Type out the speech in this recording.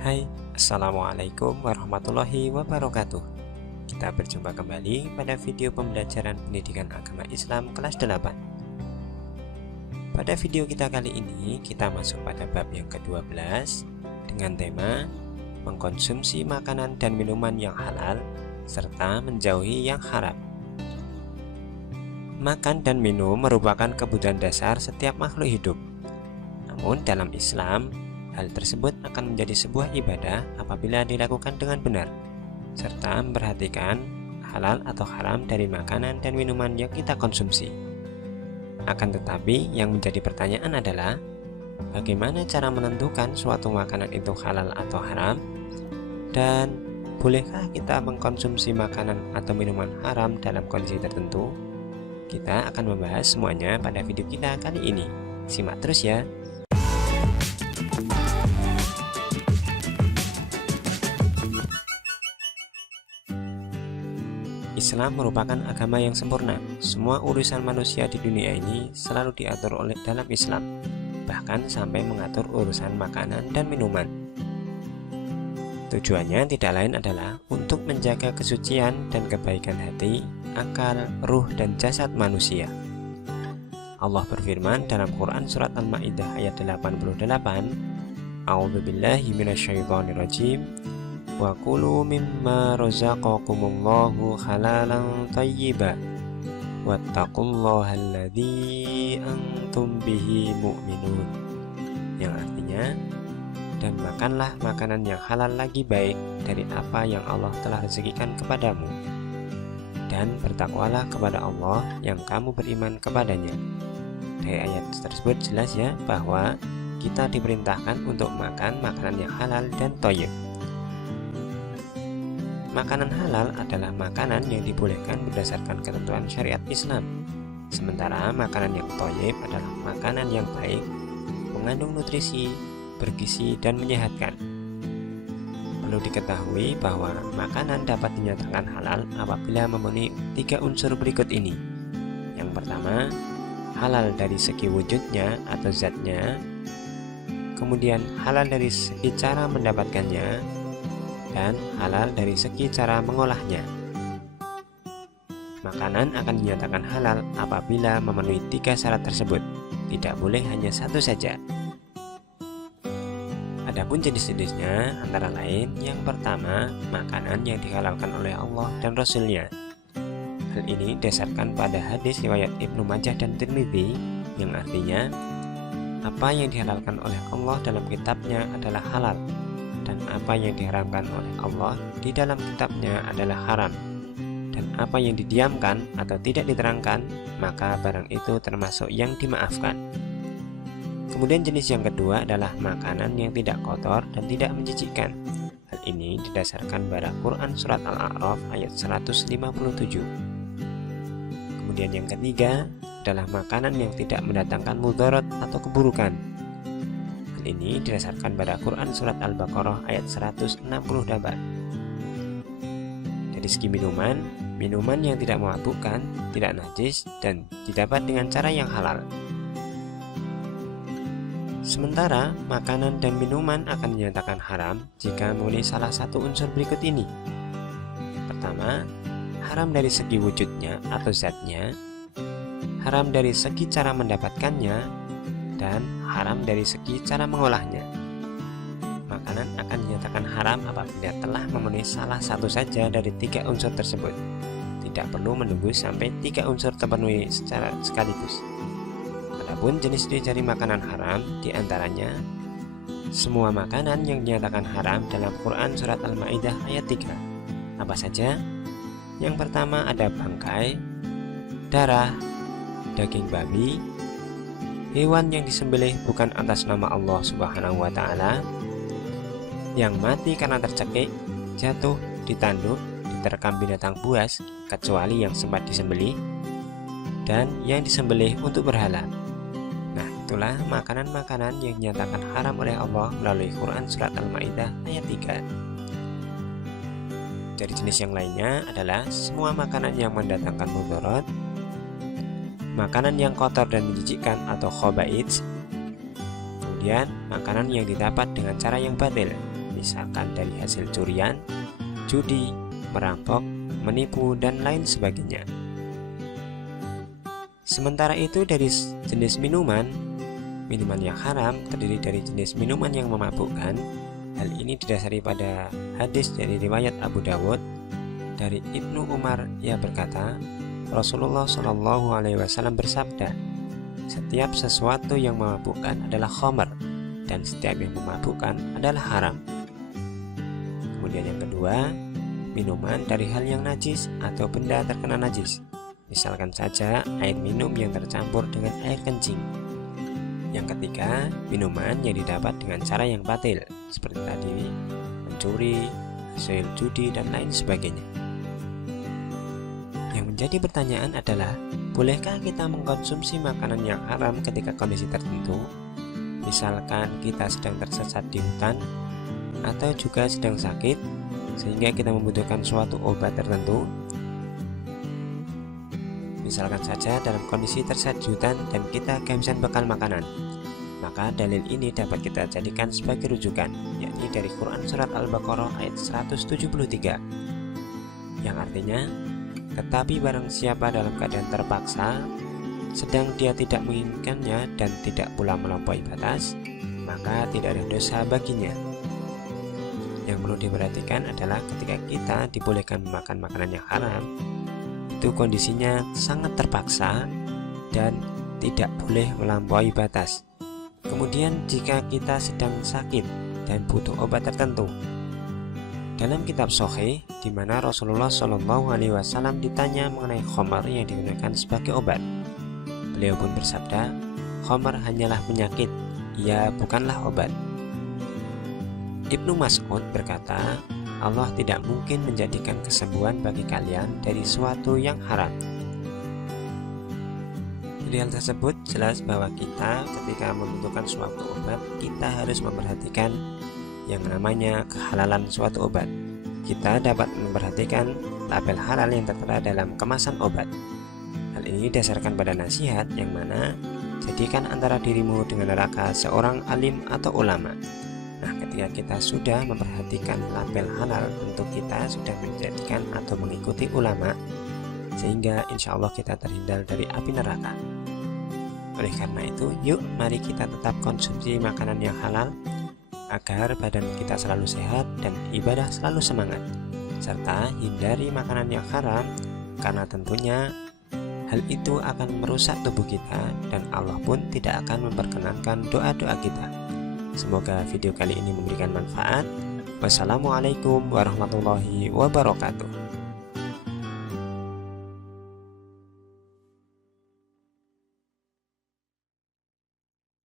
Hai, Assalamualaikum warahmatullahi wabarakatuh. Kita berjumpa kembali pada video pembelajaran pendidikan agama Islam kelas 8. Pada video kita kali ini, kita masuk pada bab yang ke-12 dengan tema mengkonsumsi makanan dan minuman yang halal serta menjauhi yang haram. Makan dan minum merupakan kebutuhan dasar setiap makhluk hidup. Namun dalam Islam, hal tersebut akan menjadi sebuah ibadah apabila dilakukan dengan benar, serta memperhatikan halal atau haram dari makanan dan minuman yang kita konsumsi. Akan tetapi, yang menjadi pertanyaan adalah, bagaimana cara menentukan suatu makanan itu halal atau haram? Dan bolehkah kita mengkonsumsi makanan atau minuman haram dalam kondisi tertentu? Kita akan membahas semuanya pada video kita kali ini. Simak terus ya. Islam merupakan agama yang sempurna. Semua urusan manusia di dunia ini selalu diatur oleh dalam Islam, bahkan sampai mengatur urusan makanan dan minuman. Tujuannya tidak lain adalah untuk menjaga kesucian dan kebaikan hati, akal, ruh, dan jasad manusia. Allah berfirman dalam Quran Surat Al-Ma'idah ayat 88, A'udzubillahi minasyaitonirrajim, wa kulu mimma razaqakumullahu halalan thayyiba wattaqullaha alladzi antum bihi mu'minun, yang artinya, dan makanlah makanan yang halal lagi baik dari apa yang Allah telah rezekikan kepadamu, dan bertakwalah kepada Allah yang kamu beriman kepadanya. Dari ayat tersebut jelas ya bahwa kita diperintahkan untuk makan makanan yang halal dan thayyib. Makanan halal adalah makanan yang dibolehkan berdasarkan ketentuan syariat Islam. Sementara makanan yang thayyib adalah makanan yang baik, mengandung nutrisi, bergizi, dan menyehatkan. Perlu diketahui bahwa makanan dapat dinyatakan halal apabila memenuhi 3 unsur berikut ini. Yang pertama, halal dari segi wujudnya atau zatnya, kemudian halal dari segi cara mendapatkannya, dan halal dari segi cara mengolahnya. Makanan akan dinyatakan halal apabila memenuhi 3 syarat tersebut, tidak boleh hanya satu saja. Adapun jenis-jenisnya antara lain, yang pertama, makanan yang dihalalkan oleh Allah dan Rasul-Nya. Hal ini didasarkan pada hadis riwayat Ibnu Majah dan Tirmidzi, yang artinya, apa yang dihalalkan oleh Allah dalam kitabnya adalah halal, dan apa yang diharamkan oleh Allah di dalam kitabnya adalah haram, dan apa yang didiamkan atau tidak diterangkan, maka barang itu termasuk yang dimaafkan. Kemudian jenis yang kedua adalah makanan yang tidak kotor dan tidak menjijikkan. Hal ini didasarkan pada Quran Surat Al-A'raf ayat 157. Kemudian yang ketiga adalah makanan yang tidak mendatangkan mudarat atau keburukan. Hal ini didasarkan pada Quran Surat Al-Baqarah ayat 168. Dari segi minuman yang tidak memabukkan, tidak najis, dan didapat dengan cara yang halal. Sementara makanan dan minuman akan dinyatakan haram jika memenuhi salah satu unsur berikut ini. Pertama, haram dari segi wujudnya atau zatnya, haram dari segi cara mendapatkannya, dan haram dari segi cara mengolahnya. Makanan akan dinyatakan haram apabila telah memenuhi salah satu saja dari 3 unsur tersebut. Tidak perlu menunggu sampai 3 unsur terpenuhi secara sekaligus. Adapun jenis-jenis dari makanan haram diantaranya semua makanan yang dinyatakan haram dalam Quran Surat Al-Ma'idah ayat 3. Apa saja? Yang pertama ada bangkai, darah, daging babi, hewan yang disembelih bukan atas nama Allah Subhanahu wa Ta'ala, yang mati karena tercekik, jatuh, ditanduk, diterkam binatang buas kecuali yang sempat disembelih, dan yang disembelih untuk berhala. Nah, itulah makanan-makanan yang dinyatakan haram oleh Allah melalui Quran Surat Al-Ma'idah ayat 3. Dari jenis yang lainnya adalah semua makanan yang mendatangkan mudarat, makanan yang kotor dan menjijikkan atau khaba'its, kemudian makanan yang didapat dengan cara yang batil, misalkan dari hasil curian, judi, merampok, menipu, dan lain sebagainya. Sementara itu dari jenis minuman yang haram terdiri dari jenis minuman yang memabukkan. Hal ini didasari pada hadis dari riwayat Abu Dawud dari Ibnu Umar. Ia berkata, Rasulullah Shallallahu Alaihi Wasallam bersabda, setiap sesuatu yang memabukkan adalah khamr, dan setiap yang memabukkan adalah haram. Kemudian yang kedua, minuman dari hal yang najis atau benda terkena najis. Misalkan saja air minum yang tercampur dengan air kencing. Yang ketiga, minuman yang didapat dengan cara yang batil, seperti tadi mencuri, hasil judi, dan lain sebagainya. Yang menjadi pertanyaan adalah, bolehkah kita mengkonsumsi makanan yang haram ketika kondisi tertentu? Misalkan kita sedang tersesat di hutan, atau juga sedang sakit, sehingga kita membutuhkan suatu obat tertentu. Misalkan saja dalam kondisi tersesat di hutan dan kita kehabisan bekal makanan, maka dalil ini dapat kita jadikan sebagai rujukan, yakni dari Quran Surat Al-Baqarah ayat 173, yang artinya, tetapi barang siapa dalam keadaan terpaksa, sedang dia tidak menginginkannya dan tidak pula melampaui batas, maka tidak ada dosa baginya. Yang perlu diperhatikan adalah ketika kita dibolehkan memakan makanan yang haram, itu kondisinya sangat terpaksa dan tidak boleh melampaui batas. Kemudian jika kita sedang sakit dan butuh obat tertentu, dalam kitab Sahih di mana Rasulullah Shallallahu Alaihi Wasallam ditanya mengenai khamar yang digunakan sebagai obat, beliau pun bersabda, khamar hanyalah penyakit, ia bukanlah obat. Ibnu Mas'ud berkata, Allah tidak mungkin menjadikan kesembuhan bagi kalian dari suatu yang haram. Dari hal tersebut jelas bahwa kita ketika membutuhkan suatu obat, kita harus memperhatikan yang namanya kehalalan suatu obat. Kita dapat memperhatikan label halal yang tertera dalam kemasan obat. Hal ini didasarkan pada nasihat yang mana jadikan antara dirimu dengan neraka seorang alim atau ulama. Nah, ketika kita sudah memperhatikan label halal, tentu kita sudah menjadikan atau mengikuti ulama, sehingga insya Allah kita terhindar dari api neraka. Oleh karena itu, yuk mari kita tetap konsumsi makanan yang halal, agar badan kita selalu sehat dan ibadah selalu semangat, serta hindari makanan yang haram, karena tentunya hal itu akan merusak tubuh kita dan Allah pun tidak akan memperkenankan doa-doa kita. Semoga video kali ini memberikan manfaat. Wassalamualaikum warahmatullahi wabarakatuh.